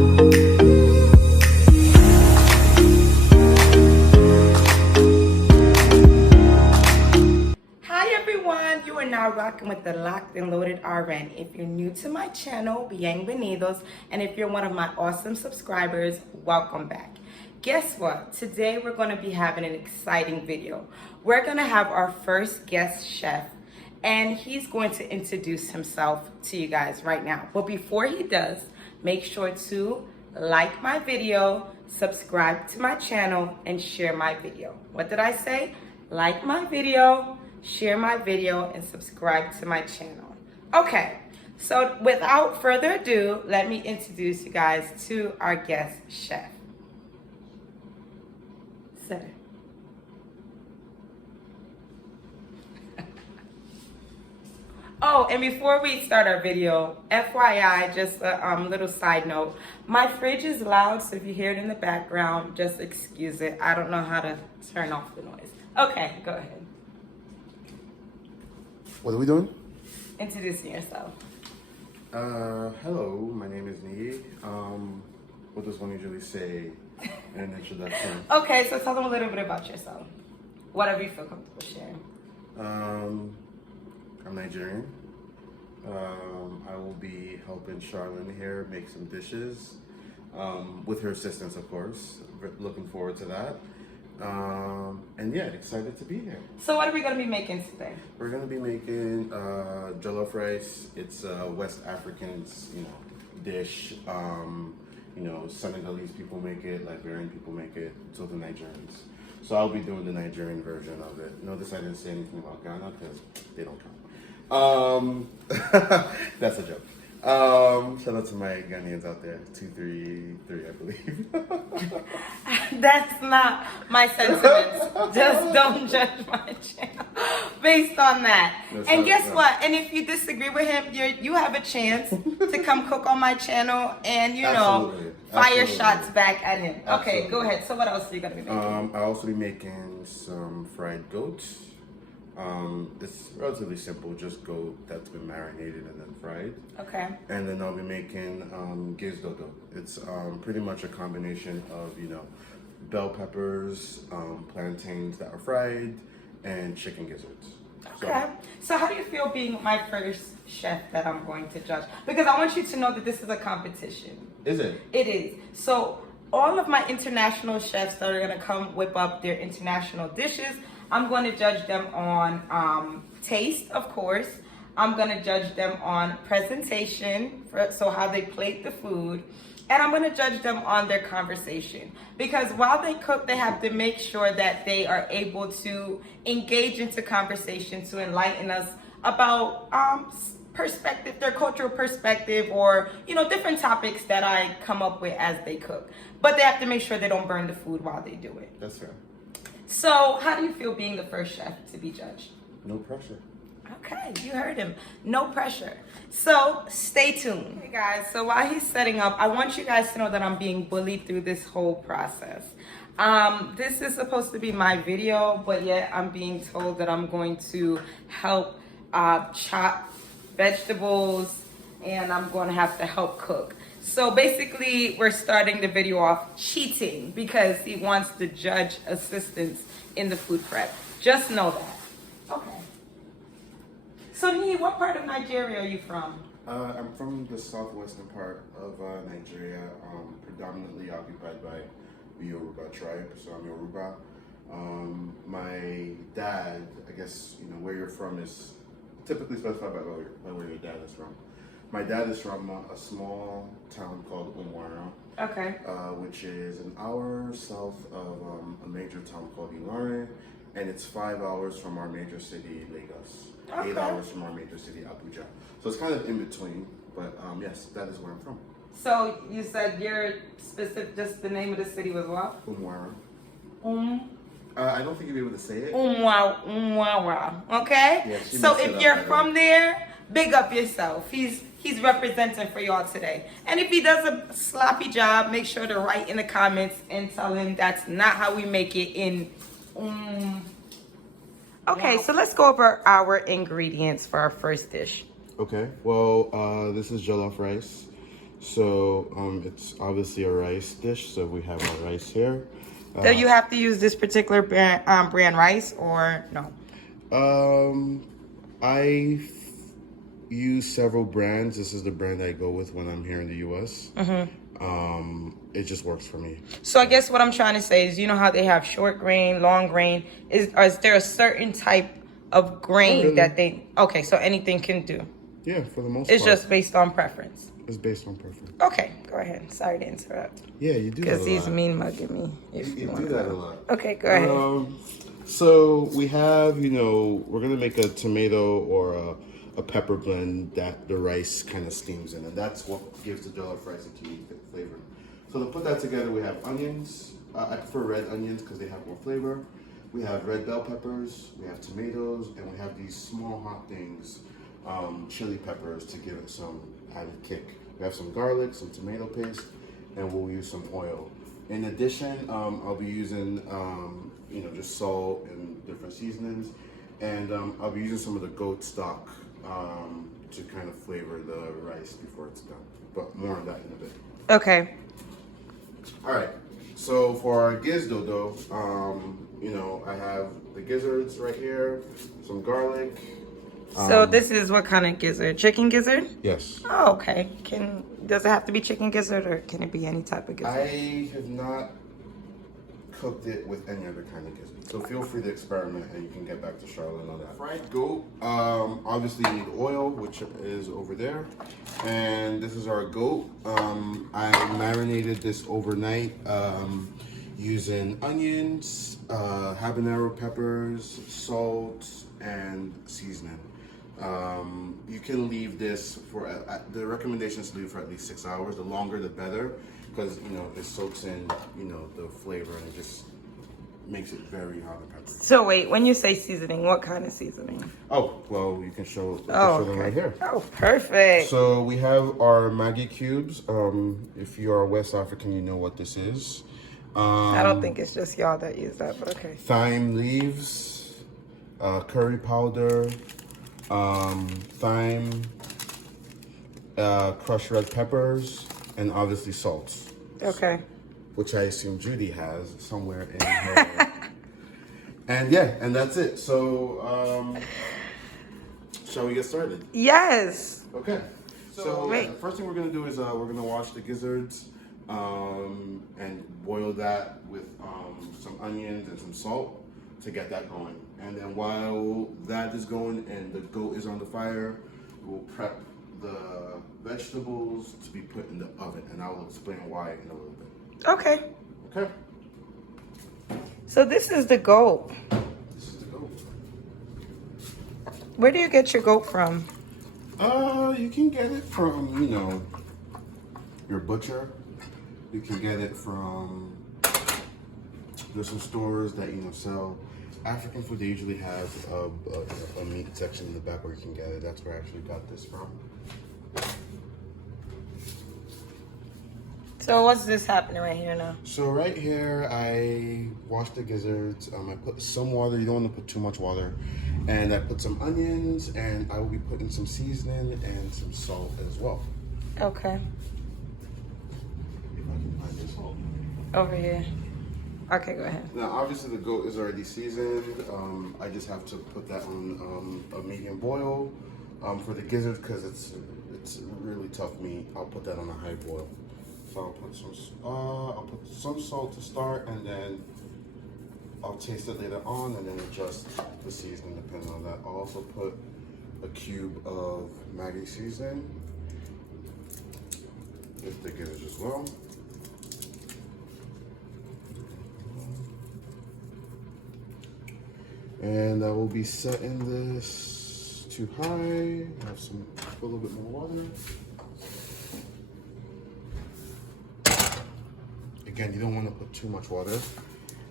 You are now rocking with the Locked and Loaded RN. If you're new to my channel, bienvenidos, and if you're one of my awesome subscribers, welcome back. Guess what? Today we're going to be having an exciting video. We're going to have our first guest chef, and he's going to introduce himself to you guys right now. But before he does, make sure to like my video, subscribe to my channel, and share my video. What did I say? Like my video, share my video, and subscribe to my channel. Okay, so without further ado, let me introduce you guys to our guest chef. Sit. Oh, and before we start our video, FYI, just a little side note. My fridge is loud, so if you hear it in the background, just excuse it. I don't know how to turn off the noise. Okay, go ahead. What are we doing? Introducing yourself. Hello, my name is Niggy. What does one usually say in an introduction? Okay, so tell them a little bit about yourself. Whatever you feel comfortable sharing. I'm Nigerian. I will be helping Charlene here make some dishes, with her assistance, of course. Looking forward to that. And yeah, excited to be here. So what are we going to be making today? We're going to be making jollof rice. It's a West African, dish. Senegalese people make it, Liberian people make it, so the Nigerians. So I'll be doing the Nigerian version of it. Notice I didn't say anything about Ghana because they don't count. That's a joke. Shout out to my Ghanaians out there. 233, I believe. That's not my sentiments. Just don't judge my channel based on that. And guess what? And if you disagree with him, you have a chance to come cook on my channel and, fire shots back at him. Okay, go ahead. So what else are you going to be making? I'll also be making some fried goat. It's relatively simple, just goat that's been marinated and then fried. Okay. And then I'll be making Gizdodo. It's pretty much a combination of, bell peppers, plantains that are fried, and chicken gizzards. Okay. So how do you feel being my first chef that I'm going to judge? Because I want you to know that this is a competition. Is it? It is. So all of my international chefs that are going to come whip up their international dishes, I'm going to judge them on taste, of course. I'm going to judge them on presentation, so how they plate the food. And I'm going to judge them on their conversation. Because while they cook, they have to make sure that they are able to engage into conversation to enlighten us about perspective, their cultural perspective, or, different topics that I come up with as they cook. But they have to make sure they don't burn the food while they do it. That's fair. So, how do you feel being the first chef to be judged? No pressure. Okay, you heard him. No pressure. So, stay tuned. Hey guys, so while he's setting up, I want you guys to know that I'm being bullied through this whole process. This is supposed to be my video, but yet I'm being told that I'm going to help chop vegetables, and I'm going to have to help cook. So basically, we're starting the video off cheating because he wants the judge assistance in the food prep. Just know that. Okay. So, Nii, what part of Nigeria are you from? I'm from the southwestern part of Nigeria, predominantly occupied by the Yoruba tribe, so I'm Yoruba. My dad, I guess, where you're from is typically specified by where your dad is from. My dad is from a small town called Umwara, Okay. which is an hour south of a major town called Ilorin, and it's 5 hours from our major city, Lagos. Okay. 8 hours from our major city, Abuja. So it's kind of in between, but yes, that is where I'm from. So you said your specific, just the name of the city was what? Umwara. I don't think you'll be able to say it. Umwara. Okay? Yeah, so if you're from there, big up yourself. He's representing for y'all today. And if he does a sloppy job, make sure to write in the comments and tell him that's not how we make it in. Okay, so let's go over our ingredients for our first dish. Okay, well, this is jollof rice. So it's obviously a rice dish. So we have our rice here. Do you have to use this particular brand rice or no? I use several brands. This is the brand I go with when I'm here in the U.S. It just works for me. So I guess what I'm trying to say is, you know how they have short grain, long grain? Is there a certain type of grain that they... Okay, so anything can do. Yeah, for the most part. It's just based on preference. It's based on preference. Okay, go ahead. Sorry to interrupt. Yeah, you do that a lot. Because he's mean mugging me. You do that a lot. Okay, go ahead. So we have, we're going to make a tomato or a pepper blend that the rice kind of steams in. And that's what gives the jollof rice a unique flavor. So to put that together, we have onions. I prefer red onions because they have more flavor. We have red bell peppers. We have tomatoes. And we have these small hot things, chili peppers, to give it some added kick. We have some garlic, some tomato paste, and we'll use some oil. In addition, I'll be using, just salt and different seasonings. And I'll be using some of the goat stock to kind of flavor the rice before it's done. But more on that in a bit. Okay. All right. So for our Gizdodo, I have the gizzards right here, some garlic. So this is what kind of gizzard? Chicken gizzard? Yes. Oh, okay. Does it have to be chicken gizzard or can it be any type of gizzard? I have not cooked it with any other kind of gizzard. So feel free to experiment and you can get back to Charlotte on that. Fried goat, obviously you need oil, which is over there. And this is our goat. I marinated this overnight using onions, habanero peppers, salt, and seasoning. You can leave this for, the recommendation is to leave it for at least 6 hours. The longer the better, because it soaks in, the flavor and it just makes it very hot and peppery. So wait, when you say seasoning, what kind of seasoning? Oh, well, you can show them right here. Oh, perfect. So we have our Maggi cubes. If you are West African, you know what this is. I don't think it's just y'all that use that, but okay. Thyme leaves, curry powder, thyme, crushed red peppers, and obviously salt. Okay. Which I assume Judy has somewhere in her. and that's it. So, shall we get started? Yes. Okay. So the first thing we're gonna do is we're gonna wash the gizzards and boil that with some onions and some salt to get that going. And then while that is going and the goat is on the fire, we'll prep the vegetables to be put in the oven, and I will explain why in a little bit. Okay. Okay. So this is the goat. This is the goat. Where do you get your goat from? You can get it from, your butcher. You can get it from, there's some stores that, sell African food. They usually have a meat section in the back where you can get it. That's where I actually got this from. So what's this happening right here now? So right here, I washed the gizzards. I put some water. You don't want to put too much water. And I put some onions, and I will be putting some seasoning and some salt as well. Okay. If I can find this salt. Over here. Okay, go ahead. Now, obviously, the goat is already seasoned. I just have to put that on a medium boil. For the gizzards, because it's really tough meat, I'll put that on a high boil. So I'll put some salt to start, and then I'll taste it later on, and then adjust the seasoning depending on that. I'll also put a cube of Maggi seasoning with the gizzards as well. And I will be setting this to high. Have a little bit more water. Again, you don't want to put too much water.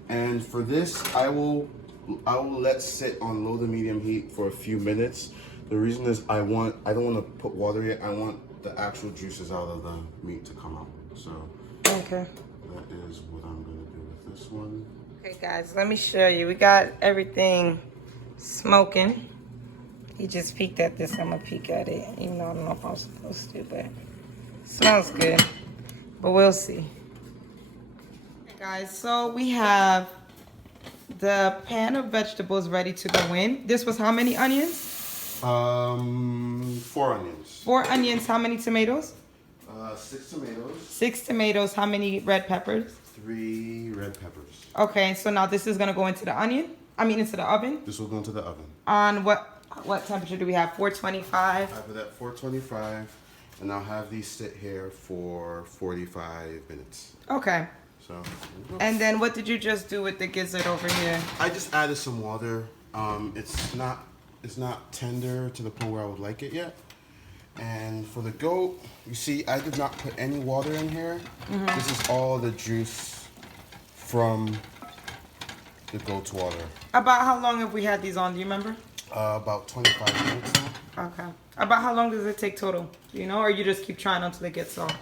And for this, I will let sit on low to medium heat for a few minutes. The reason is I don't want to put water yet. I want the actual juices out of the meat to come out. So okay. That is what I'm going to do with this one. Okay, guys, let me show you. We got everything smoking. He just peeked at this. I'm gonna peek at it, even though I don't know if I'm supposed to, but Smells good, but we'll see. Okay, guys, so we have the pan of vegetables ready to go in. This was how many onions? 4 onions. 4 onions. How many tomatoes? 6 tomatoes. 6 tomatoes. How many red peppers? 3 red peppers. Okay, so now this is gonna go into the into the oven. This will go into the oven. On what temperature do we have? 425. I have it at 425, and I'll have these sit here for 45 minutes. Okay. So. And then what did you just do with the gizzard over here? I just added some water. It's not tender to the point where I would like it yet. And for the goat, you see, I did not put any water in here. Mm-hmm. This is all the juice from the goat's water. About how long have we had these on? Do you remember? About 25 minutes now. Okay. About how long does it take total? Do you know, or you just keep trying until it gets soft?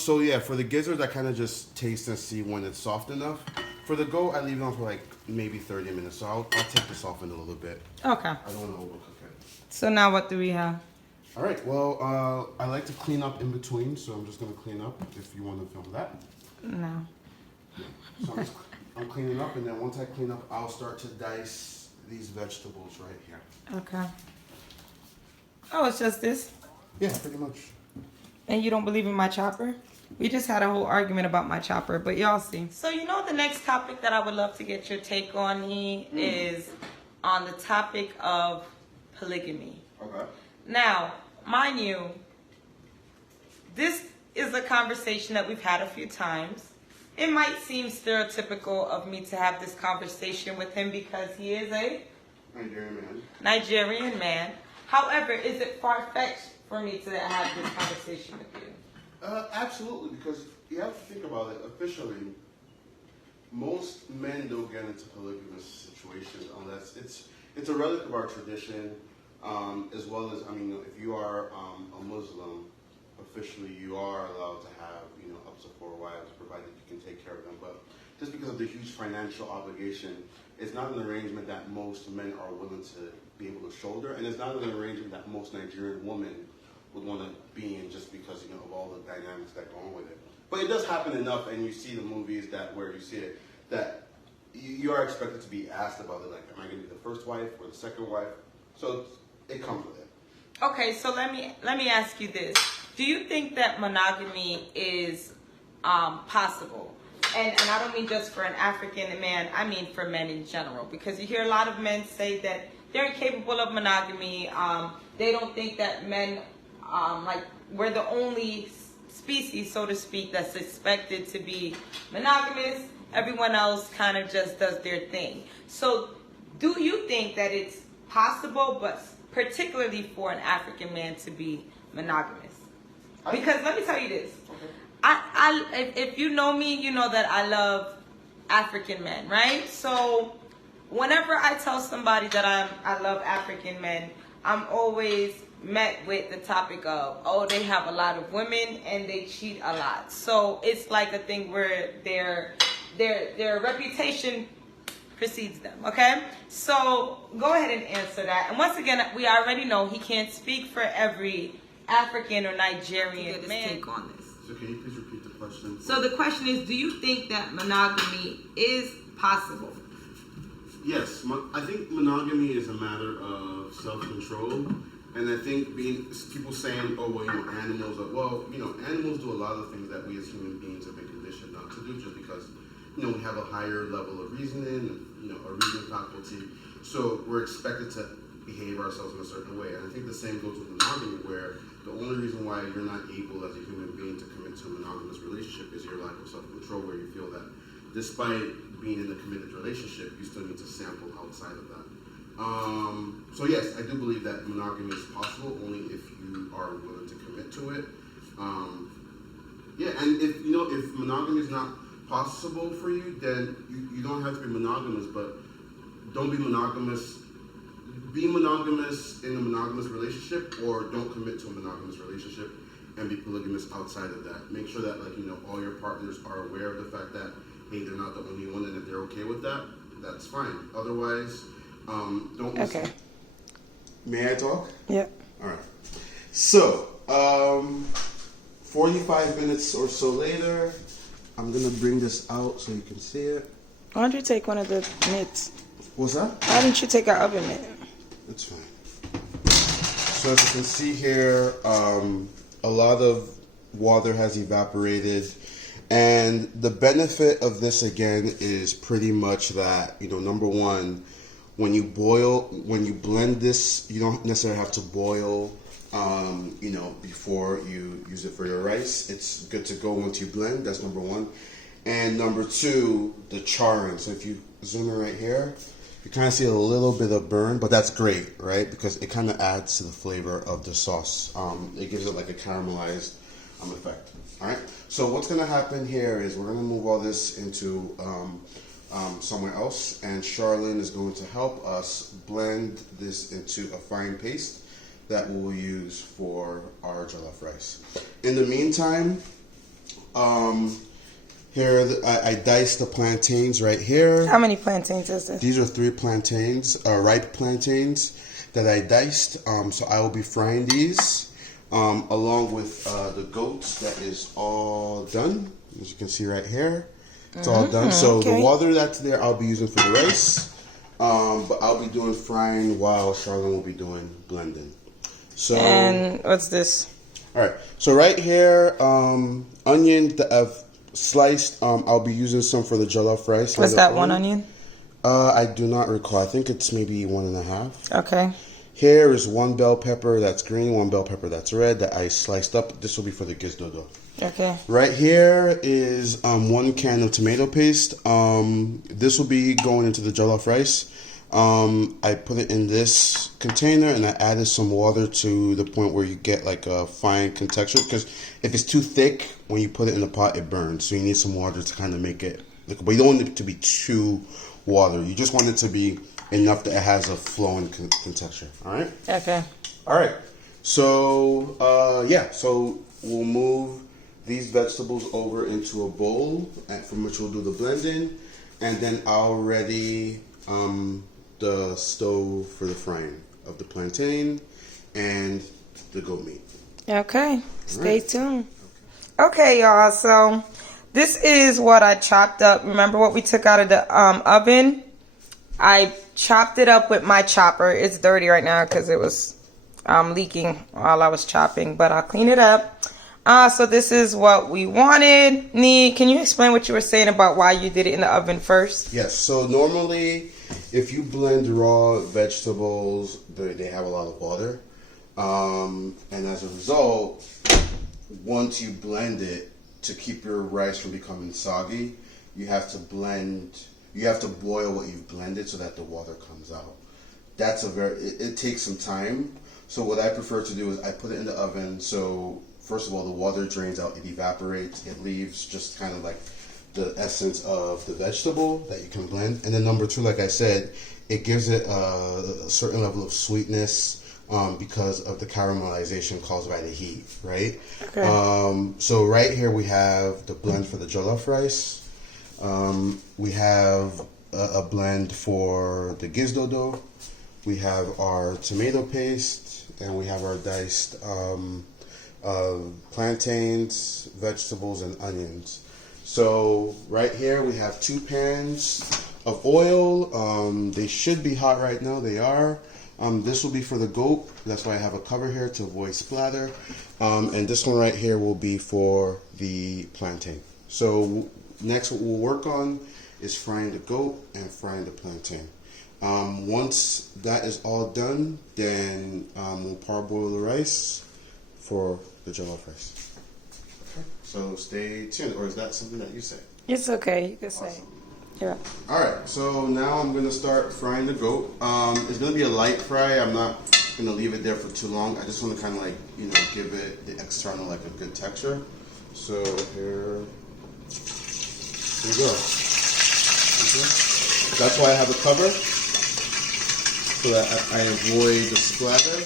So yeah, for the gizzards, I kind of just taste and see when it's soft enough. For the goat, I leave it on for like maybe 30 minutes. So I'll take this off in a little bit. Okay. I don't want to overcook it. So now what do we have? All right. Well, I like to clean up in between, so I'm just gonna clean up. If you want to film that. No. So I'm cleaning up, and then once I clean up, I'll start to dice these vegetables right here. Okay. Oh, it's just this? Yeah, pretty much. And you don't believe in my chopper? We just had a whole argument about my chopper, but y'all see. So you know the next topic that I would love to get your take on is on the topic of polygamy. Okay. Now, mind you, this is a conversation that we've had a few times. It might seem stereotypical of me to have this conversation with him because he is a Nigerian man. However, is it far-fetched for me to have this conversation with you? Absolutely, because you have to think about it. Officially, most men don't get into polygamous situations unless it's a relic of our tradition, as well as, if you are a Muslim, officially you are allowed to have up to 4 wives, provided you can take care of them. But just because of the huge financial obligation, it's not an arrangement that most men are willing to be able to shoulder, and it's not an arrangement that most Nigerian women would want to be in, just because of all the dynamics that go on with it. But it does happen enough, and you see the movies where you see it, that you are expected to be asked about it, like, am I going to be the first wife or the second wife? So it comes with it. Okay, so let me ask you this: do you think that monogamy is possible? And I don't mean just for an African man, I mean for men in general, because you hear a lot of men say that they're incapable of monogamy. They don't think that men, we're the only species, so to speak, that's expected to be monogamous. Everyone else kind of just does their thing. So do you think that it's possible, but particularly for an African man, to be monogamous? Because let me tell you this. If you know me, you know that I love African men, right? So whenever I tell somebody that I love African men, I'm always met with the topic of, oh, they have a lot of women and they cheat a lot. So it's like a thing where their reputation precedes them, okay? So go ahead and answer that. And once again, we already know he can't speak for every African or Nigerian man. Take on this. So can you please repeat the question? So the question is, do you think that monogamy is possible? Yes, I think monogamy is a matter of self-control, and I think people saying, oh, well, animals are, animals do a lot of things that we as human beings have been conditioned not to do, just because, we have a higher level of reasoning, a reasoning faculty, so we're expected to behave ourselves in a certain way. And I think the same goes with monogamy, where the only reason why you're not able as a human being to commit to a monogamous relationship is your lack of self-control, where you feel that despite being in a committed relationship, you still need to sample outside of that. So yes, I do believe that monogamy is possible, only if you are willing to commit to it. And if monogamy is not possible for you, then you don't have to be monogamous, but don't be monogamous. Be monogamous in a monogamous relationship, or don't commit to a monogamous relationship and be polygamous outside of that. Make sure that all your partners are aware of the fact that, hey, they're not the only one, and if they're okay with that, that's fine. Otherwise, don't listen. Okay. May I talk? Yeah. All right. So, 45 minutes or so later, I'm gonna bring this out so you can see it. Why don't you take one of the mitts? What's that? Why didn't you take our oven mitt? It's fine. So as you can see here, a lot of water has evaporated. And the benefit of this again is pretty much that, number one, when you blend this, you don't necessarily have to boil, before you use it for your rice. It's good to go once you blend. That's number one. And number two, the charring. So if you zoom in right here, you kind of see a little bit of burn, but that's great, right? Because it kind of adds to the flavor of the sauce. It gives it like a caramelized effect. All right. So what's going to happen here is we're going to move all this into somewhere else, and Charlene is going to help us blend this into a fine paste that we'll use for our jollof rice. In the meantime, here I diced the plantains right here. How many plantains is this? These are 3 plantains, ripe plantains that I diced. So I will be frying these. Along with the goats, that is all done. As you can see right here, it's all done. So the water that's there, I'll be using for the rice, but I'll be doing frying while Charlene will be doing blending. So, and what's this? All right. So right here, onion that I've sliced. I'll be using some for the jollof rice. What's that? 1 onion? I do not recall. I think it's maybe 1.5. Okay. Here is 1 bell pepper that's green, 1 bell pepper that's red that I sliced up. This will be for the Gizdodo. Okay. Right here is 1 can of tomato paste. This will be going into the jollof rice. I put it in this container and I added some water to the point where you get like a fine texture. Because if it's too thick, when you put it in the pot, it burns. So you need some water to kind of make it liquid. But you don't want it to be too watery. You just want it to be enough that it has a flowing texture. All right? Okay. All right. So, so we'll move these vegetables over into a bowl from which we'll do the blending. And then I'll ready the stove for the frying of the plantain and the goat meat. Okay. Stay tuned. Okay, y'all. So this is what I chopped up. Remember what we took out of the oven? I chopped it up with my chopper. It's dirty right now because it was leaking while I was chopping, but I'll clean it up. So this is what we wanted. Nee, can you explain what you were saying about why you did it in the oven first? Yes. So normally, if you blend raw vegetables, they have a lot of water. And as a result, once you blend it, to keep your rice from becoming soggy, you have to boil what you've blended so that the water comes out. It takes some time. So what I prefer to do is I put it in the oven. So first of all, the water drains out, it evaporates, it leaves just kind of like the essence of the vegetable that you can blend. And then number 2, like I said, it gives it a certain level of sweetness because of the caramelization caused by the heat, right? Okay. So right here we have the blend for the jollof rice. We have a blend for the Gizdodo. We have our tomato paste, and we have our diced plantains, vegetables, and onions. So right here we have 2 pans of oil. They should be hot right now. They are. This will be for the goat. That's why I have a cover here to avoid splatter. And this one right here will be for the plantain. So next what we'll work on is frying the goat and frying the plantain. Once that is all done, then we'll parboil the rice for the jollof rice. Okay. So stay tuned. Or is that something that you say? It's okay. You can say. Yeah. All right. So now I'm going to start frying the goat. It's going to be a light fry. I'm not going to leave it there for too long. I just want to kind of give it the external a good texture. So here we go. Okay. That's why I have a cover, so that I avoid the splatter.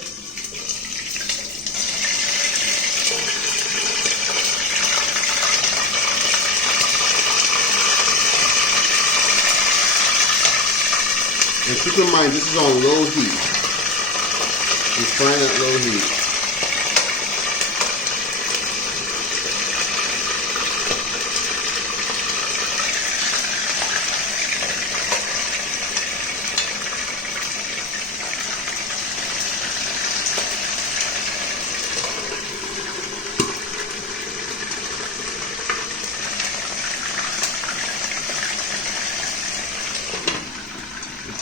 And keep in mind, this is on low heat. You're frying at low heat.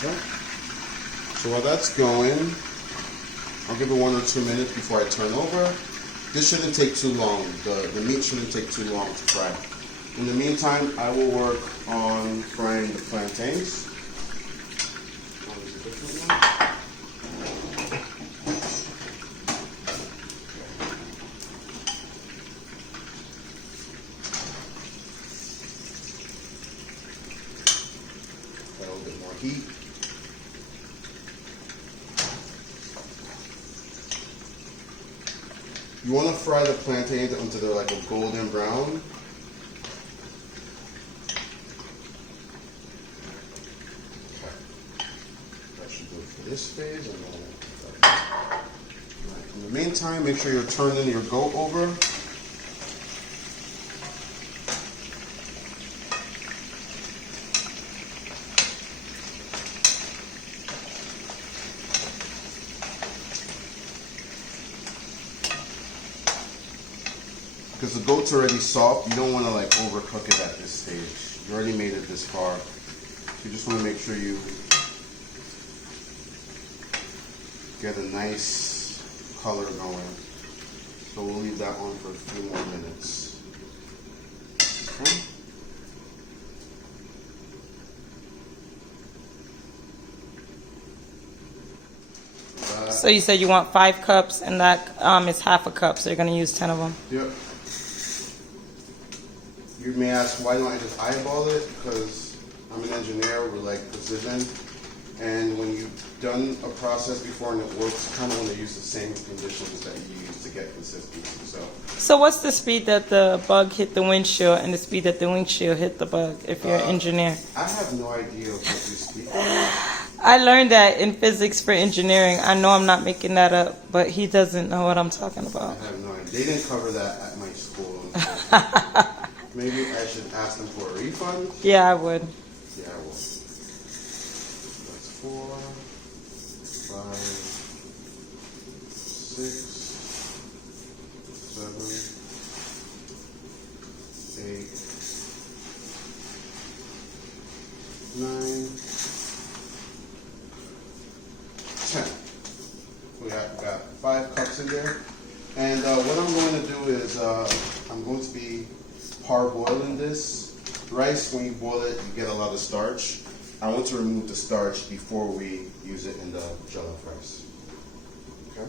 Okay. So while that's going, I'll give it 1 or 2 minutes before I turn over. This shouldn't take too long. The meat shouldn't take too long to fry. In the meantime, I will work on frying the plantains. A little bit more heat. You want to fry the plantains until they're like a golden brown. Okay. That should do it for this phase. And then, in the meantime, make sure you're turning your goat over. Because the goat's already soft, you don't want to like overcook it at this stage. You already made it this far. So you just want to make sure you get a nice color going. So we'll leave that on for a few more minutes. Okay. So you said you want 5 cups, and that is half a cup, so you're going to use 10 of them. Yep. You may ask, why don't I just eyeball it? Because I'm an engineer with like precision, and when you've done a process before and it works, you kind of want to use the same conditions that you use to get consistency. So what's the speed that the bug hit the windshield and the speed that the windshield hit the bug, if you're an engineer? I have no idea what you speak of. I learned that in physics for engineering. I know I'm not making that up, but he doesn't know what I'm talking about. I have no idea. They didn't cover that at my school. Maybe I should ask them for a refund? Yeah, I would. Yeah, I will. That's 4, 5, 6, 7, 8, 9, 10. We got 5 cups in there. And what I'm going to do is I'm going to be parboiling this. Rice, when you boil it, you get a lot of starch. I want to remove the starch before we use it in the jollof rice. Okay.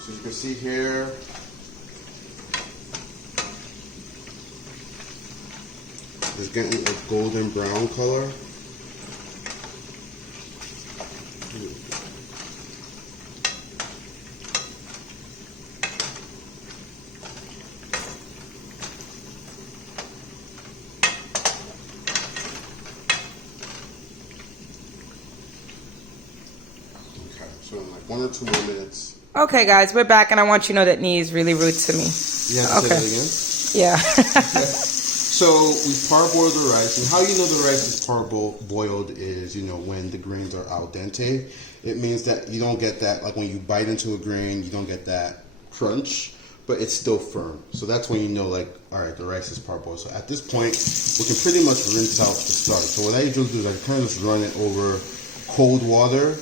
So you can see here, it's getting a golden brown color. So in like 1 or 2 more minutes. Okay, guys, we're back, and I want you to know that Nee is really rude to me. You have to say that again? Yeah. So we parboiled the rice, and how you know the rice is parboiled is, you know, when the grains are al dente. It means that you don't get that, like when you bite into a grain, you don't get that crunch, but it's still firm. So that's when you know, like, all right, the rice is parboiled. So at this point, we can pretty much rinse out the starch. So what I usually do is I kind of just run it over cold water.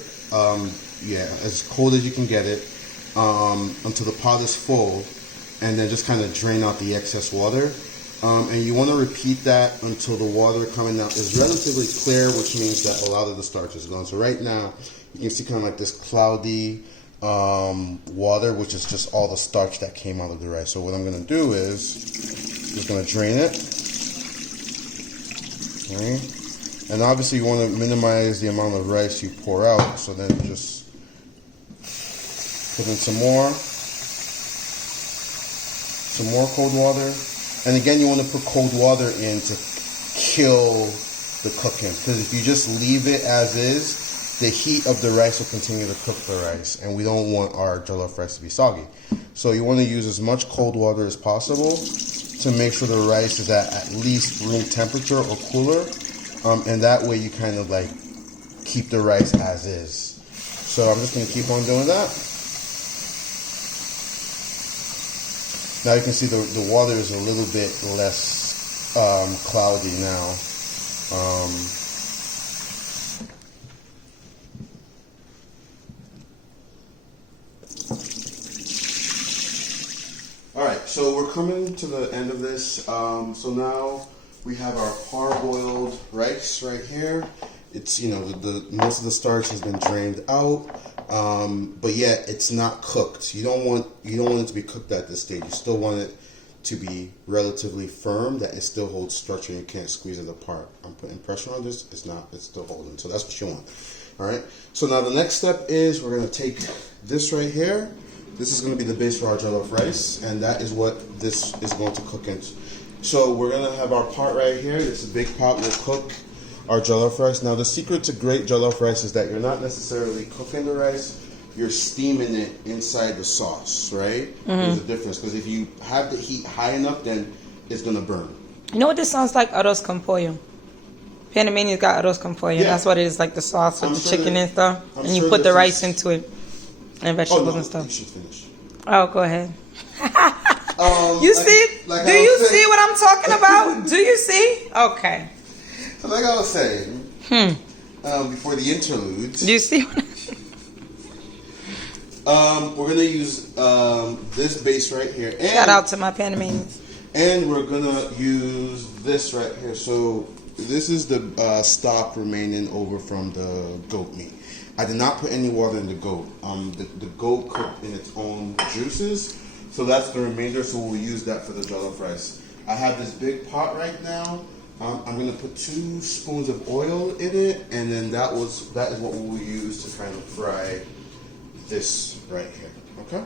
Yeah, as cold as you can get it, until the pot is full, and then just kind of drain out the excess water. And you want to repeat that until the water coming out is relatively clear, which means that a lot of the starch is gone. So right now, you can see kind of like this cloudy water, which is just all the starch that came out of the rice. So what I'm going to do is, I'm just going to drain it. Okay. And obviously you want to minimize the amount of rice you pour out, so then just put in some more cold water. And again, you want to put cold water in to kill the cooking, because if you just leave it as is, the heat of the rice will continue to cook the rice, and we don't want our jollof rice to be soggy. So you want to use as much cold water as possible to make sure the rice is at least room temperature or cooler. And that way you kind of like keep the rice as is. So I'm just going to keep on doing that. Now you can see the water is a little bit less cloudy now. Alright, so we're coming to the end of this. So now we have our parboiled rice right here. It's, you know, the most of the starch has been drained out, but yet it's not cooked. You don't want it to be cooked at this stage. You still want it to be relatively firm, that it still holds structure and you can't squeeze it apart. I'm putting pressure on this, it's still holding. So that's what you want. Alright, so now the next step is we're gonna take this right here. This is gonna be the base for our jollof rice, and that is what this is going to cook into. So we're gonna have our pot right here. This is a big pot, we'll cook our jollof rice. Now the secret to great jollof rice is that you're not necessarily cooking the rice, you're steaming it inside the sauce, right? There's a difference, because if you have the heat high enough, then it's gonna burn. You know what this sounds like? Arroz con pollo. Panamanians got arroz con pollo. Yeah. That's what it is, like the sauce with the chicken and stuff. I'm And you sure put the this rice is- into it. And vegetables and stuff. You should finish. Oh, go ahead. You see? like Do I you was see saying- what I'm talking about? Do you see? Okay. So like I was saying, before the interlude, Do you see what we're gonna use this base right here. And, Shout out to my Panamanians. And we're gonna use this right here. So this is the stock remaining over from the goat meat. I did not put any water in the goat. The goat cooked in its own juices, so that's the remainder. So we'll use that for the jollof rice. I have this big pot right now. I'm gonna put 2 spoons of oil in it, and then that is what we will use to kind of fry this right here. Okay.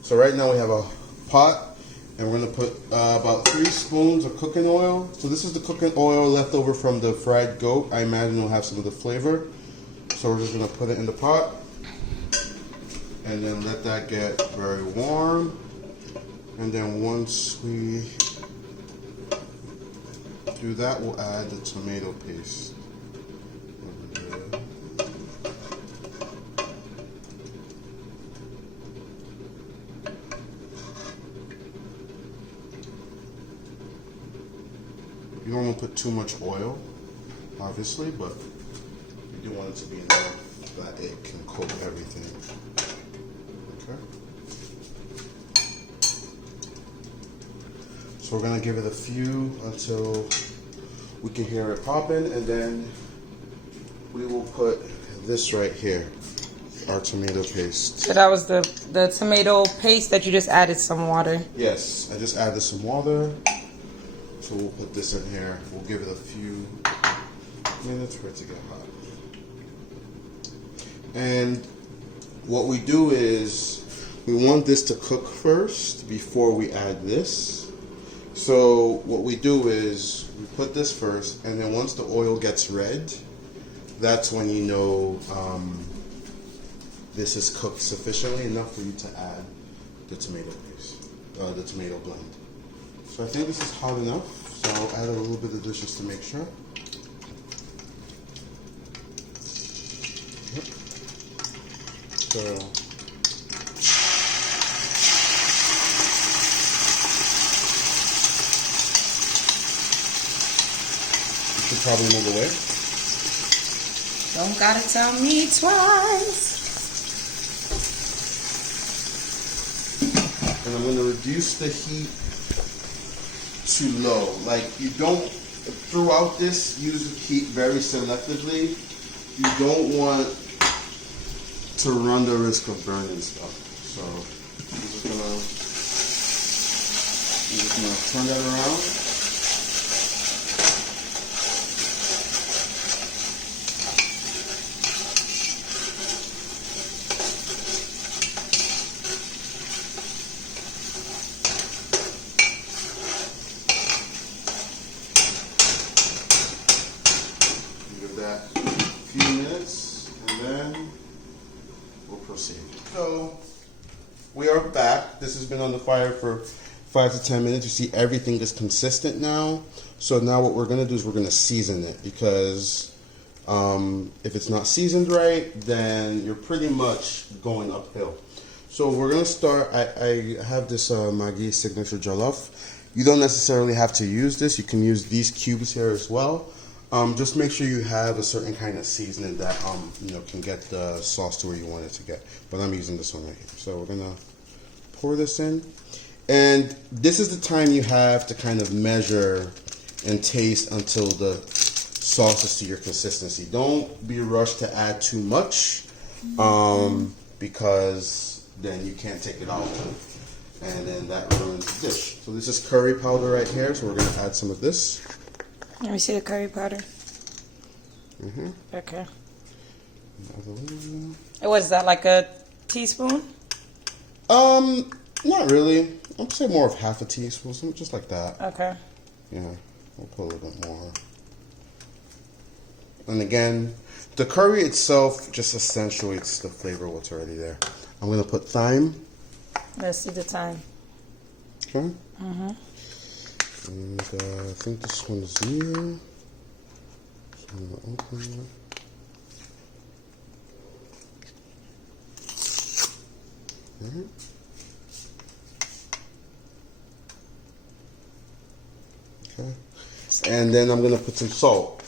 So right now we have a pot, and we're gonna put about 3 spoons of cooking oil. So this is the cooking oil left over from the fried goat. I imagine it'll have some of the flavor. So we're just gonna put it in the pot, and then let that get very warm. And then once we do that, we'll add the tomato paste. You don't want to put too much oil, obviously, but you do want it to be enough that it can coat everything. Okay. So we're gonna give it a few until we can hear it popping, and then we will put this right here, our tomato paste. So that was the tomato paste that you just added some water. Yes, I just added some water. So we'll put this in here. We'll give it a few minutes for it to get hot. And what we do is we want this to cook first before we add this. So what we do is we put this first, and then once the oil gets red, that's when you know this is cooked sufficiently enough for you to add the tomato paste, the tomato blend. So I think this is hot enough, so I'll add a little bit of this just to make sure. Yep. So you should probably move away. Don't gotta tell me twice. And I'm going to reduce the heat to low. Like, you don't, throughout this, use heat very selectively. You don't want to run the risk of burning stuff. So I'm just gonna turn that around. That few minutes, and then we'll proceed. So we are back. This has been on the fire for 5 to 10 minutes. You see everything is consistent now. So now what we're going to do is we're going to season it, because if it's not seasoned right, then you're pretty much going uphill. So we're gonna start. I have this Maggi signature jollof. You don't necessarily have to use this. You can use these cubes here as well. Just make sure you have a certain kind of seasoning that can get the sauce to where you want it to get. But I'm using this one right here. So we're gonna pour this in, and this is the time you have to kind of measure and taste until the sauce is to your consistency. Don't be rushed to add too much, because then you can't take it out, and then that ruins the dish. So this is curry powder right here, so we're going to add some of this. Let me see the curry powder. Okay. And what is that, like a teaspoon? Not really. I'd say more of half a teaspoon, something just like that. Okay. Yeah, we'll put a little bit more. And again, the curry itself just accentuates the flavor of what's already there. I'm going to put thyme. Let's see the thyme. Okay. And I think this one is new. So I'm going to open it. Alright. Okay. And then I'm going to put some salt.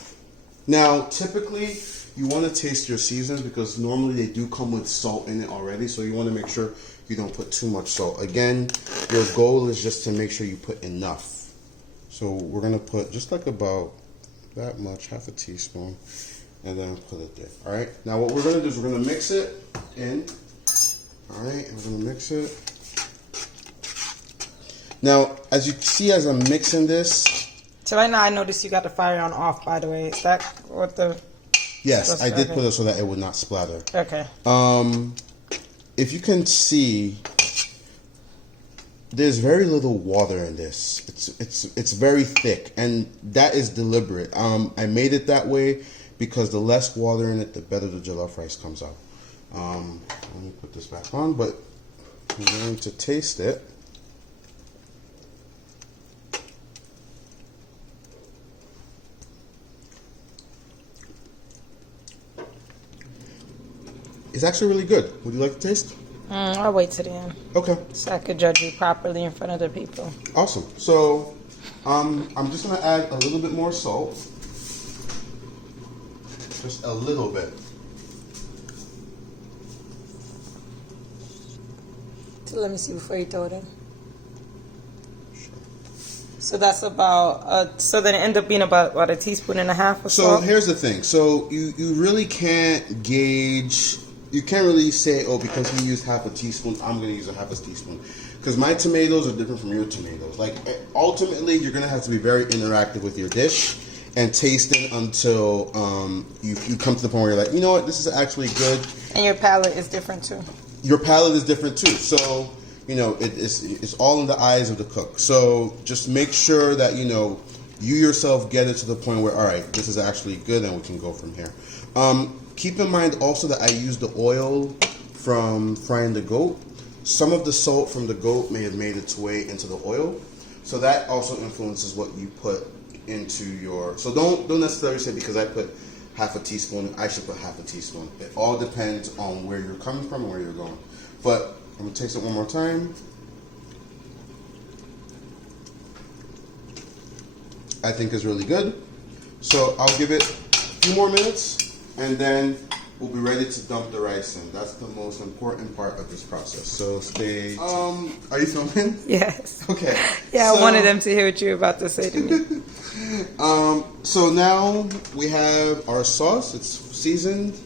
Now, typically, you want to taste your seasons because normally they do come with salt in it already. So you want to make sure you don't put too much salt. Again, your goal is just to make sure you put enough. So we're going to put just like about that much, half a teaspoon, and then put it there. All right. Now, what we're going to do is we're going to mix it in. All right. We're going to mix it. Now, as you see, as I'm mixing this. So right now I noticed you got the fire on off, by the way. Is that what the... Yes, I did put it so that it would not splatter. Okay. If you can see, there's very little water in this. It's very thick, and that is deliberate. I made it that way because the less water in it, the better the jollof rice comes out. Let me put this back on, but I'm going to taste it. It's actually really good. Would you like to taste? I'll wait till the end. Okay. So I could judge you properly in front of the people. Awesome. So I'm just going to add a little bit more salt. Just a little bit. So let me see before you throw it in. So that's about, so then it end up being about, what, a teaspoon and a half or so? So here's the thing. So you really can't gauge, you can't really say, oh, because he used half a teaspoon, I'm going to use a half a teaspoon. Because my tomatoes are different from your tomatoes. Like, ultimately, you're going to have to be very interactive with your dish and tasting until you come to the point where you're like, you know what, this is actually good. And your palate is different too. Your palate is different too. So, you know, it's all in the eyes of the cook. So just make sure that, you know, you yourself get it to the point where, all right, this is actually good and we can go from here. Keep in mind also that I use the oil from frying the goat. Some of the salt from the goat may have made its way into the oil. So that also influences what you put into your, so don't necessarily say because I put half a teaspoon, I should put half a teaspoon. It all depends on where you're coming from and where you're going. But I'm gonna taste it one more time. I think it's really good. So I'll give it a few more minutes and then we'll be ready to dump the rice in. That's the most important part of this process. So stay. Are you filming? Yes. Okay. Yeah, I wanted them to hear what you were about to say to me. So now we have our sauce. It's seasoned.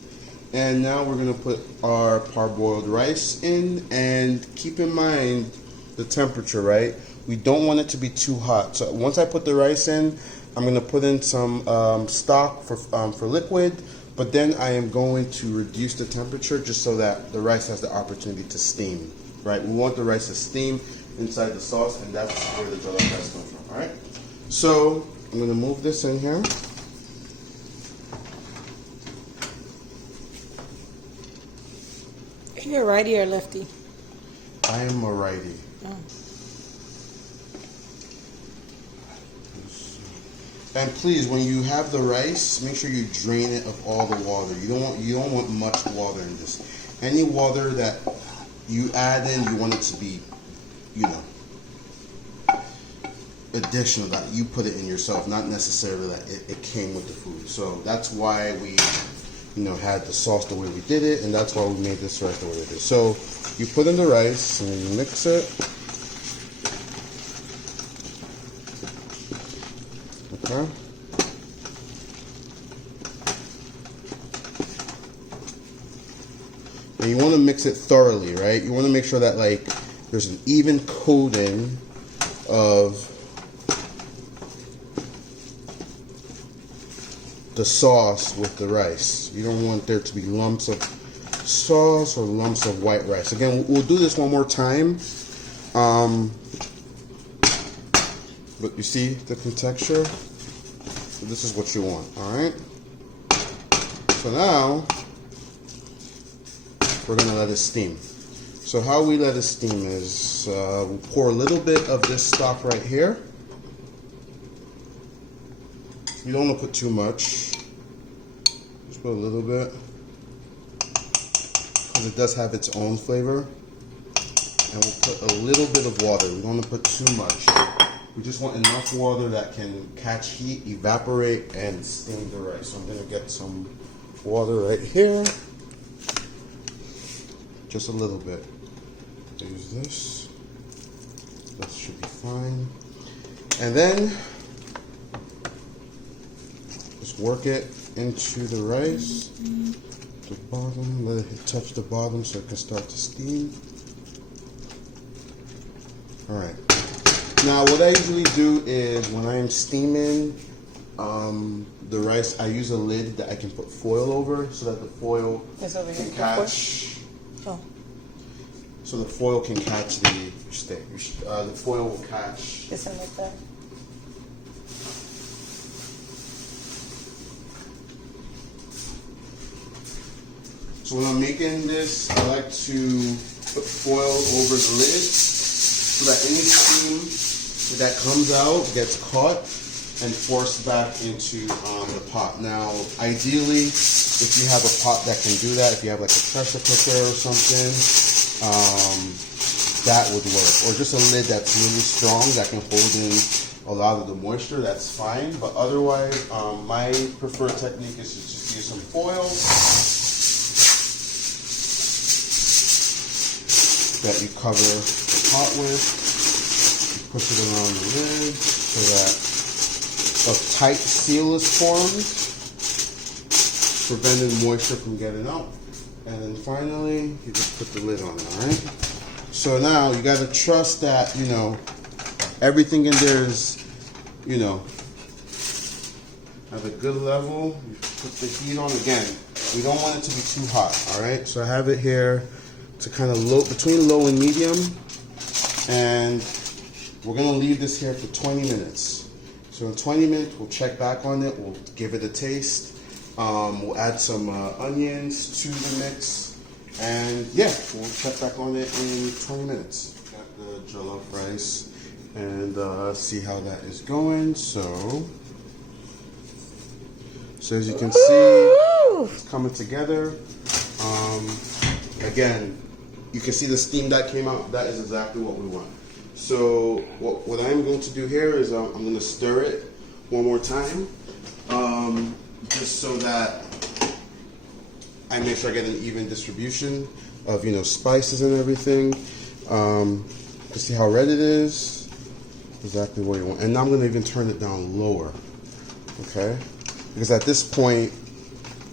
And now we're going to put our parboiled rice in. And keep in mind the temperature, right? We don't want it to be too hot. So once I put the rice in, I'm going to put in some stock for liquid. But then I am going to reduce the temperature just so that the rice has the opportunity to steam, right? We want the rice to steam inside the sauce, and that's where the jollof rice comes from, all right? So I'm going to move this in here. Are you a righty or a lefty? I am a righty. Oh. And please, when you have the rice, make sure you drain it of all the water. You don't want much water in this. Any water that you add in, you want it to be, you know, additional, that you put it in yourself, not necessarily that it came with the food. So that's why we, you know, had the sauce the way we did it, and that's why we made this rice the way we did. So you put in the rice and you mix it. Okay. And you want to mix it thoroughly, right? You want to make sure that like there's an even coating of the sauce with the rice. You don't want there to be lumps of sauce or lumps of white rice. Again, we'll do this one more time. But you see the texture? So this is what you want, alright? So now, we're gonna let it steam. So how we let it steam is, we'll pour a little bit of this stock right here. You don't want to put too much. Just put a little bit, because it does have its own flavor. And we'll put a little bit of water. We don't want to put too much. We just want enough water that can catch heat, evaporate, and steam the rice. So I'm going to get some water right here. Just a little bit. Use this. That should be fine. And then just work it into the rice, the bottom, let it touch the bottom so it can start to steam. Alright. Now what I usually do is when I'm steaming the rice, I use a lid that I can put foil over so that the foil can catch. Oh. So the foil can catch the foil will catch. This one like that. So when I'm making this, I like to put foil over the lid so that any steam that comes out gets caught and forced back into the pot. Now, ideally, if you have a pot that can do that, if you have like a pressure cooker or something, that would work. Or just a lid that's really strong that can hold in a lot of the moisture, that's fine. But otherwise, my preferred technique is to just use some foil that you cover the pot with. You push it around the lid so that a tight seal is formed, preventing moisture from getting out. And then finally, you just put the lid on, alright? So now you gotta trust that, you know, everything in there is, you know, at a good level. You put the heat on again. We don't want it to be too hot, alright? So I have it here to kind of low, between low and medium, and we're gonna leave this here for 20 minutes. So in 20 minutes, we'll check back on it, we'll give it a taste. We'll add some onions to the mix, and yeah, we'll check back on it in 20 minutes. Got the jollof rice, and see how that is going. So as you can see, it's coming together. Again, you can see the steam that came out. That is exactly what we want. So what I'm going to do here is I'm going to stir it one more time, just so that I make sure I get an even distribution of, you know, spices and everything. To see how red it is, exactly what you want. And now I'm going to even turn it down lower, okay? Because at this point,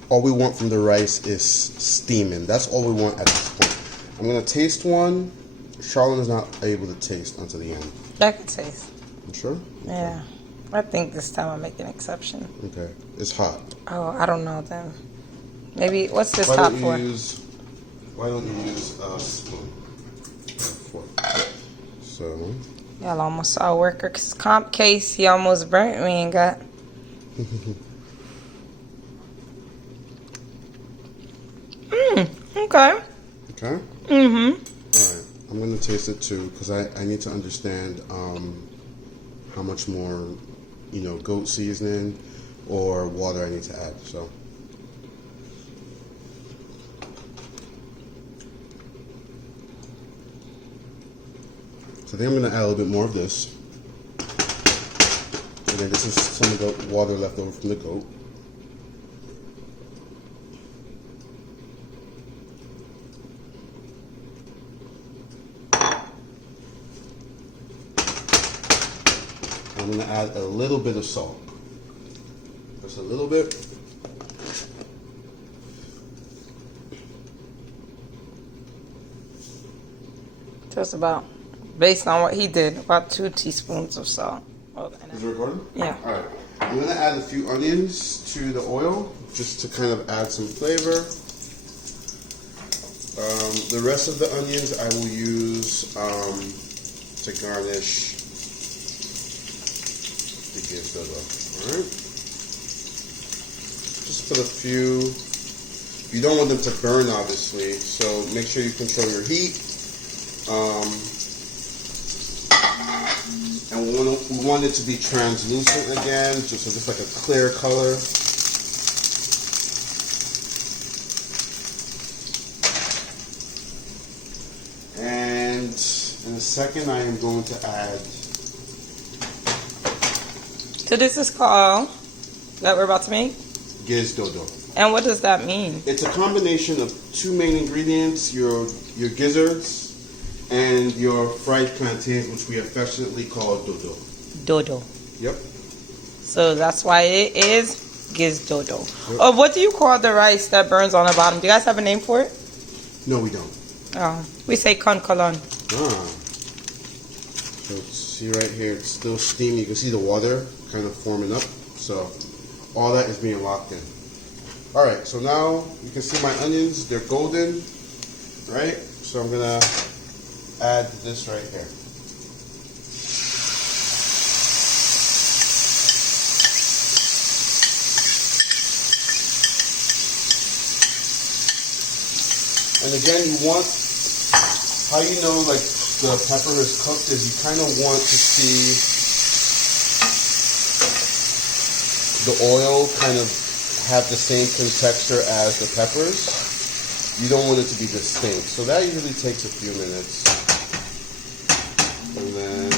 all we want from the rice is steaming. That's all we want at this point. I'm going to taste one. Charlotte is not able to taste until the end. I can taste. You sure? Yeah. I think this time I'll make an exception. Okay. It's hot. Oh, I don't know then. Maybe, what's this Why hot don't for? Why don't you use a spoon? Fork. So. Y'all almost saw a worker's comp case. He almost burnt me and got. Okay. Okay? Mm-hmm. Alright. I'm going to taste it too, because I need to understand how much more, you know, goat seasoning or water I need to add. So. So I think I'm going to add a little bit more of this. And then this is some of the water left over from the goat. I'm going to add a little bit of salt. Just a little bit. Just about, based on what he did, about 2 teaspoons of salt. Is it recording? Yeah. All right. I'm going to add a few onions to the oil just to kind of add some flavor. The rest of the onions I will use to garnish the Gizdodo. All right. Just put a few. You don't want them to burn, obviously, so make sure you control your heat. And we want it to be translucent again, just like a clear color. And in a second, I am going to add. So this is called, that we're about to make? Gizdodo. And what does that mean? It's a combination of 2 main ingredients: your gizzards and your fried plantains, which we affectionately call dodo. Dodo. Yep. So that's why it is Gizdodo. Yep. What do you call the rice that burns on the bottom? Do you guys have a name for it? No, we don't. Oh, we say konkolon. Ah. So see right here, it's still steamy. You can see the water kind of forming up. So all that is being locked in. All right, so now you can see my onions. They're golden, right? So I'm gonna add this right here. And again, you want, how you know like the pepper is cooked is you kind of want to see the oil kind of have the same contexture as the peppers. You don't want it to be distinct. So that usually takes a few minutes. And then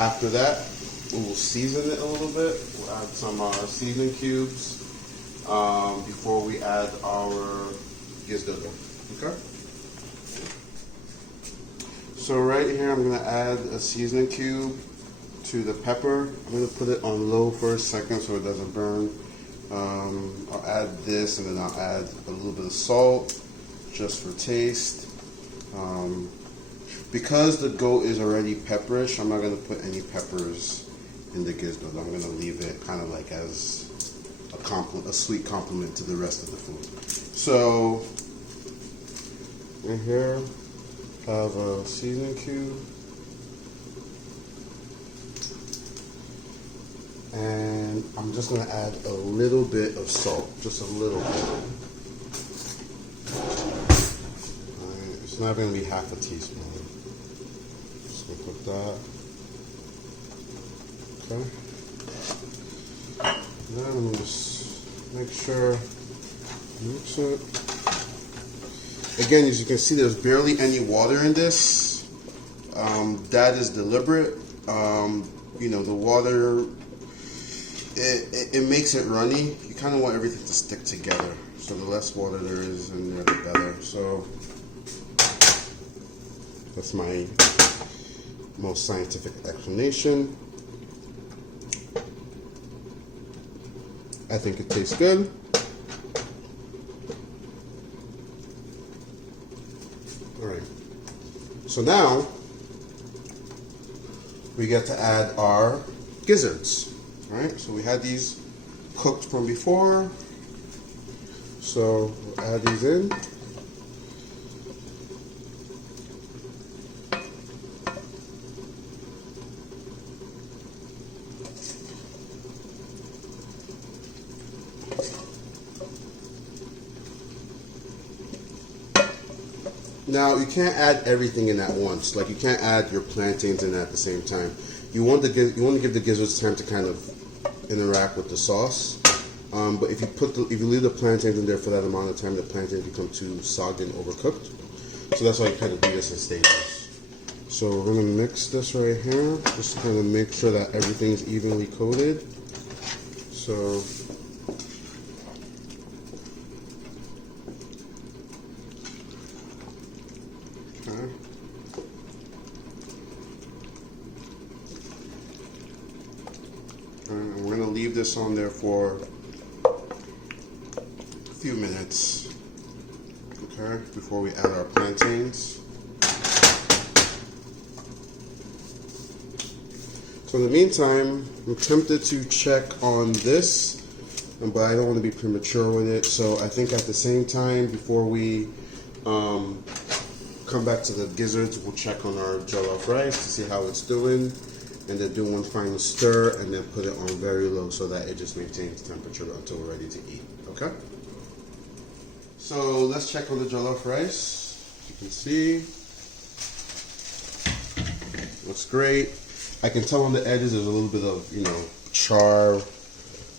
after that, we will season it a little bit. We'll add some seasoning cubes before we add our Gizdodo. Okay? So right here, I'm going to add a seasoning cube to the pepper. I'm going to put it on low for a second so it doesn't burn. I'll add this, and then I'll add a little bit of salt just for taste. Because the goat is already pepperish, I'm not going to put any peppers in the Gizdodo. I'm going to leave it kind of like as a sweet compliment to the rest of the food. So in here, I have a seasoning cube. And I'm just going to add a little bit of salt, just a little bit. Right, it's not going to be half a teaspoon. Just going to put that. Okay. Then I'm going to just make sure, mix it. Again, as you can see, there's barely any water in this. That is deliberate. You know, the water, it makes it runny. You kind of want everything to stick together. So the less water there is in there, the better. So that's my most scientific explanation. I think it tastes good. All right. So now we get to add our gizzards. All right. So we had these cooked from before. So we'll add these in. Now you can't add everything in at once. Like you can't add your plantains in at the same time. You want to give the gizzards time to kind of interact with the sauce. But if you leave the plantains in there for that amount of time, the plantains become too soggy and overcooked. So that's why you kind of do this in stages. So we're gonna mix this right here, just to kind of make sure that everything is evenly coated. So okay. And we're gonna leave this on there for a few minutes, okay, before we add our plantains. So in the meantime, I'm tempted to check on this, but I don't want to be premature with it. So I think at the same time, before we come back to the gizzards, we'll check on our jollof rice to see how it's doing, and then do one final stir, and then put it on very low so that it just maintains temperature until we're ready to eat. Okay? So let's check on the jollof rice. You can see, looks great. I can tell on the edges there's a little bit of, char,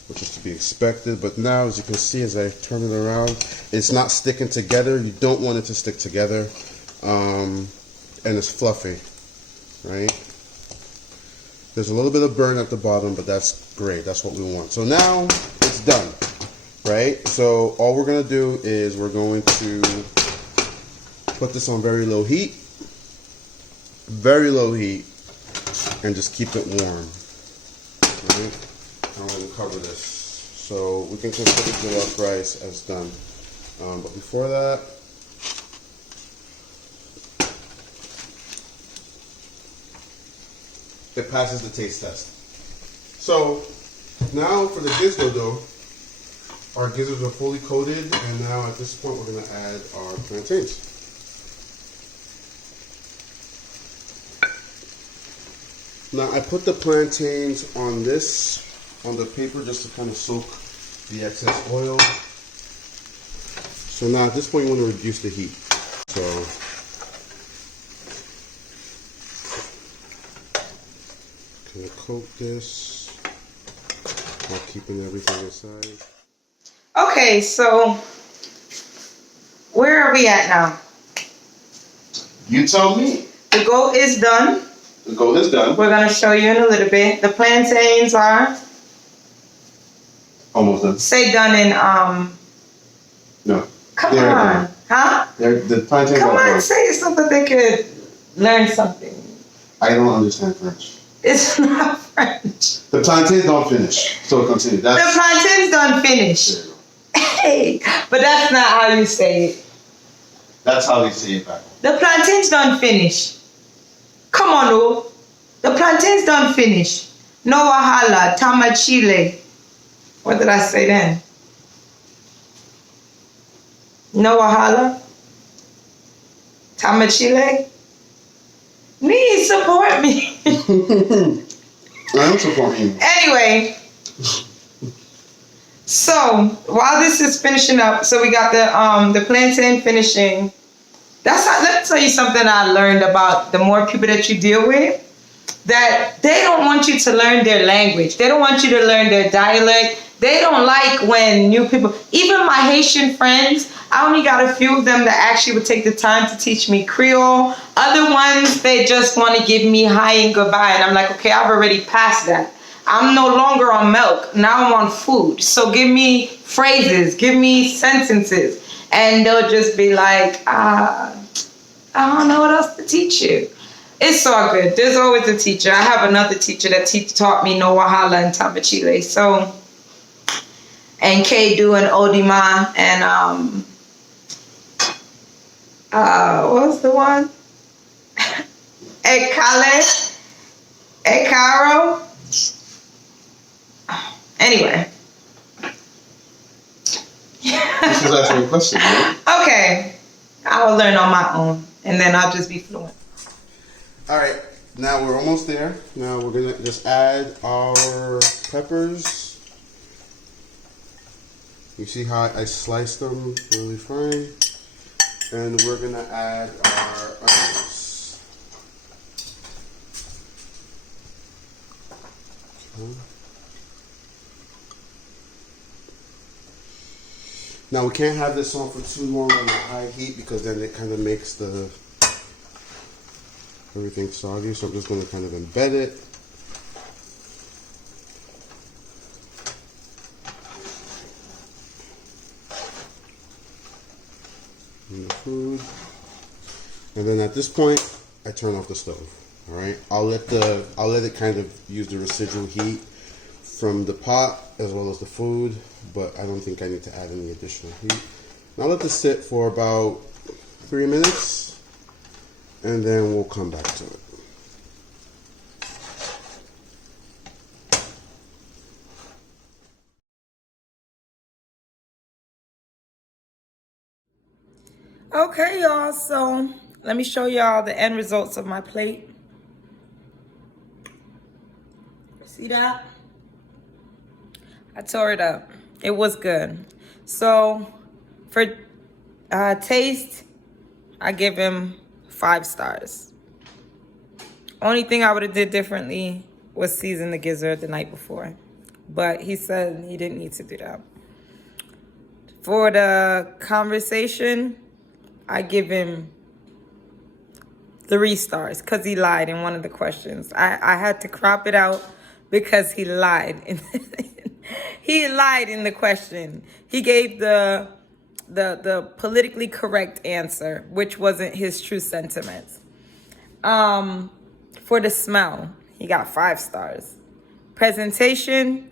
which is to be expected. But now, as you can see, as I turn it around, it's not sticking together. You don't want it to stick together. And it's fluffy, right? There's a little bit of burn at the bottom, but that's great. That's what we want. So now it's done, right? So all we're going to do is we're going to put this on very low heat. Very low heat. And just keep it warm. Right? I'm going to cover this. So we can consider the jollof rice as done. But before that, it passes the taste test. So now for the Gizdodo, our gizzards are fully coated, and now at this point we're going to add our plantains. Now I put the plantains on the paper just to kind of soak the excess oil. So now at this point you want to reduce the heat. So kind of coat this while keeping everything inside. Okay, so where are we at now? You tell me. The goat is done. The goat is done. We're going to show you in a little bit. The plantains are almost done. Say done in No. Come on. Huh? The plantains Come are on, done. say it so that they could learn something. I don't understand French. It's not French. The plantains don't finish. So continue. The plantains done finish. There you go. Hey, but that's not how you say it. That's how they say it back. The plantains done finish. Come on, oh. The plantains done finish. No wahala, tamachile. What did I say then? No wahala, tamachile. Please support me. I am supporting you. Anyway, so while this is finishing up, so we got the plantain finishing. Let me tell you something I learned about the more people that you deal with, that they don't want you to learn their language. They don't want you to learn their dialect. They don't like when new people, even my Haitian friends, I only got a few of them that actually would take the time to teach me Creole. Other ones, they just want to give me hi and goodbye. And I'm like, okay, I've already passed that. I'm no longer on milk. Now I'm on food. So give me phrases, give me sentences. And they'll just be like, I don't know what else to teach you. It's all good. There's always a teacher. I have another teacher that taught me no wahala and tamachile. So, and K-Do and Odima and what's the one? Ekaro. Anyway. This is asking a question, right? Okay. I'll learn on my own, and then I'll just be fluent. All right. Now we're almost there. Now we're gonna just add our peppers. You see how I sliced them really fine, and we're gonna add our onions. Okay. Now we can't have this on for too long on a high heat because then it kind of makes the everything's soggy, so I'm just going to kind of embed it. In the food. And then at this point, I turn off the stove. All right, I'll let it kind of use the residual heat from the pot as well as the food, but I don't think I need to add any additional heat. Now let this sit for about 3 minutes, and then we'll come back to it. Okay, y'all, so let me show y'all the end results of my plate. See that? I tore it up. It was good. So for taste, I give him 5 stars. Only thing I would have did differently was season the gizzard the night before, but he said he didn't need to do that. For the conversation, I give him 3 stars because he lied in one of the questions. I had to crop it out because he lied. He lied in the question. He gave the politically correct answer, which wasn't his true sentiments. For the smell, he got 5 stars. Presentation,